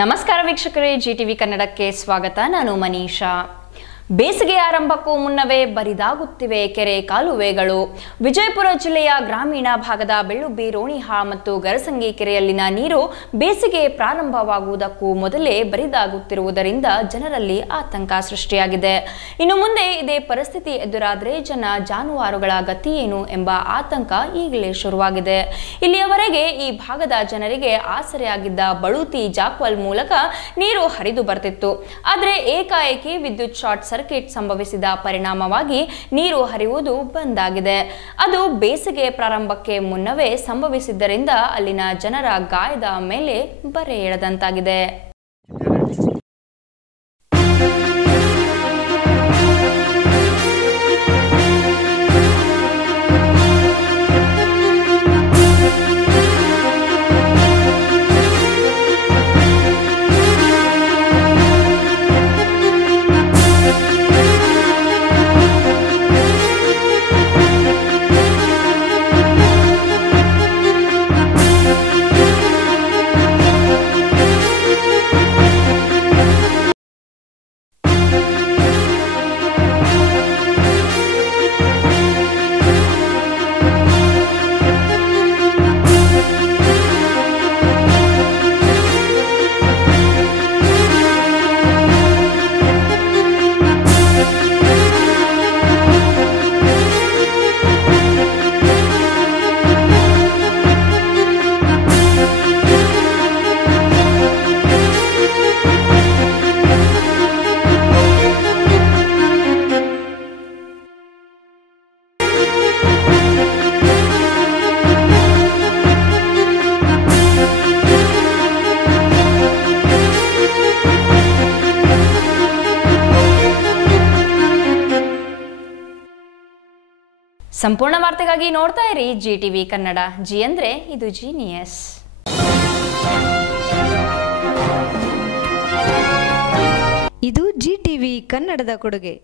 ನಮಸ್ಕಾರ ವೀಕ್ಷಕರೇ, ಜಿಟಿವಿ ಕನ್ನಡಕ್ಕೆ ಸ್ವಾಗತ. ನಾನು ಮನೀಷಾ. ಬೇಸಿಗೆ ಆರಂಭಕ್ಕೂ ಮುನ್ನವೇ ಬರಿದಾಗುತ್ತಿವೆ ಕೆರೆ ಕಾಲುವೆಗಳು. ವಿಜಯಪುರ ಜಿಲ್ಲೆಯ ಗ್ರಾಮೀಣ ಭಾಗದ ಬೆಳ್ಳುಬ್ಬಿ, ರೋಣಿಹಾ ಮತ್ತು ಗರಸಂಗಿ ಕೆರೆಯಲ್ಲಿನ ನೀರು ಬೇಸಿಗೆ ಪ್ರಾರಂಭವಾಗುವುದಕ್ಕೂ ಮೊದಲೇ ಬರಿದಾಗುತ್ತಿರುವುದರಿಂದ ಜನರಲ್ಲಿ ಆತಂಕ ಸೃಷ್ಟಿಯಾಗಿದೆ. ಇನ್ನು ಮುಂದೆ ಇದೇ ಪರಿಸ್ಥಿತಿ ಎದುರಾದರೆ ಜಾನುವಾರುಗಳ ಗತಿ ಏನು ಎಂಬ ಆತಂಕ ಈಗಲೇ ಶುರುವಾಗಿದೆ. ಇಲ್ಲಿಯವರೆಗೆ ಈ ಭಾಗದ ಜನರಿಗೆ ಆಸರೆಯಾಗಿದ್ದ ಬಳುತಿ ಜಾಕ್ವಾಲ್ ಮೂಲಕ ನೀರು ಹರಿದು ಬರ್ತಿತ್ತು. ಆದರೆ ಏಕಾಏಕಿ ವಿದ್ಯುತ್ ಶಾರ್ಟ್ ಸರ್ಕ್ಯೂಟ್ ಸಂಭವಿಸಿದ ಪರಿಣಾಮವಾಗಿ ನೀರು ಹರಿಯುವುದು ಬಂದ್ ಆಗಿದೆ. ಅದು ಬೇಸಿಗೆ ಪ್ರಾರಂಭಕ್ಕೆ ಮುನ್ನವೇ ಸಂಭವಿಸಿದ್ದರಿಂದ ಅಲ್ಲಿನ ಜನರ ಗಾಯದ ಮೇಲೆ ಬರೆ ಎಳೆದಂತಾಗಿದೆ. ಸಂಪೂರ್ಣ ವಾರ್ತೆಗಾಗಿ ನೋಡ್ತಾ ಇರಿ ಜಿಟಿವಿ ಕನ್ನಡ. ಜಿ ಅಂದ್ರೆ ಇದು ಜೀನಿಯಸ್. ಇದು ಜಿಟಿವಿ ಕನ್ನಡದ ಕೊಡುಗೆ.